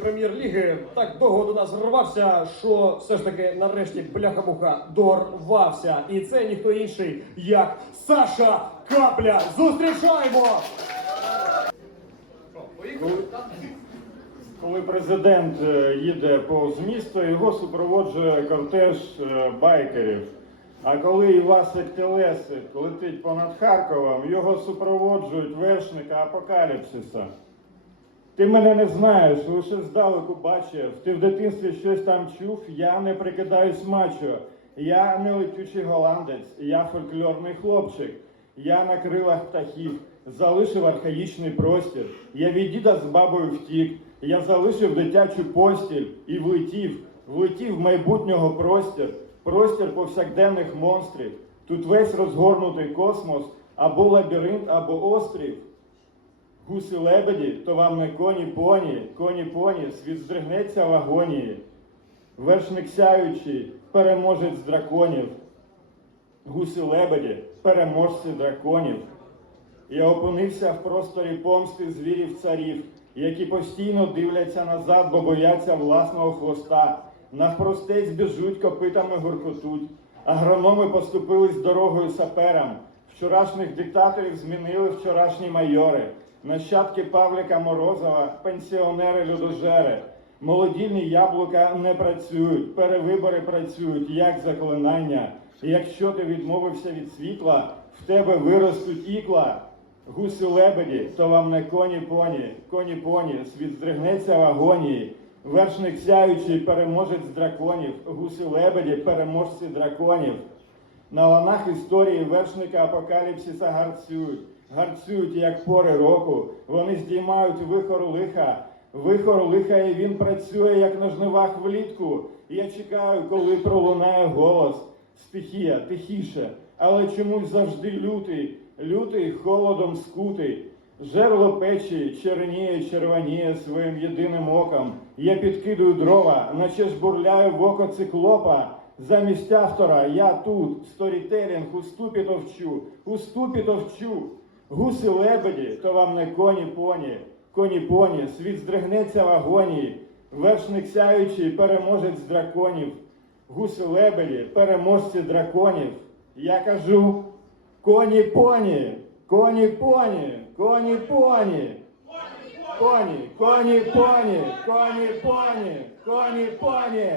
Прем'єр-ліги так довго до нас рвався, що все ж таки нарешті бляха-муха дорвався. І це ніхто інший, як Саша Капля. Зустрічаємо! Коли президент е, їде повз місто, його супроводжує кортеж е, байкерів. А коли Івасик Телесик летить понад Харковом, його супроводжують вершника апокаліпсиса. Ти мене не знаєш, лише здалеку бачив. Ти в дитинстві щось там чув, я не прикидаюсь мачо. Я не летючий голландець, я фольклорний хлопчик. Я на крилах птахів, залишив архаїчний простір. Я від діда з бабою втік. Я залишив дитячу постіль і влетів, влетів в майбутнього простір, простір повсякденних монстрів. Тут весь розгорнутий космос, або лабіринт, або острів. Гуси лебеді, то вам не коні поні, коні поні, світ здригнеться в агонії. Вершник сяючий, переможець драконів. Гуси лебеді, переможці драконів. Я опинився в просторі помсти звірів царів, які постійно дивляться назад, бо бояться власного хвоста. Навпростець біжуть, копитами гуркотуть. Агрономи поступились дорогою саперам. Вчорашніх диктаторів змінили вчорашні майори. Нащадки Павліка Морозова, пенсіонери-людожери. Молодільні яблука не працюють, перевибори працюють як заклинання. Якщо ти відмовився від світла, в тебе виростуть ікла. Гуси лебеді, то вам не коні поні, коні поні, світ здригнеться в агонії. Вершник сяючий переможець драконів, гуси лебеді, переможці драконів. На ланах історії вершника апокаліпсиса гарцюють, гарцюють, як пори року. Вони здіймають вихор лиха. Вихор лиха, і він працює, як на жнивах влітку. Я чекаю, коли пролунає голос. Стихія, тихіше, але чомусь завжди лютий, лютий холодом скутий. Жерло печі черніє, червоніє своїм єдиним оком. Я підкидую дрова, наче ж бурляю в око циклопа. Замість автора я тут, сторітелінг, у ступі товчу, у ступі товчу. Гуси лебеді, то вам не коні поні, коні поні, світ здригнеться в агонії. Вершник сяючий, переможець драконів. Гуси лебеді, переможці драконів. Я кажу, коні поні, коні поні, коні поні. Коні, коні поні, коні поні, коні поні.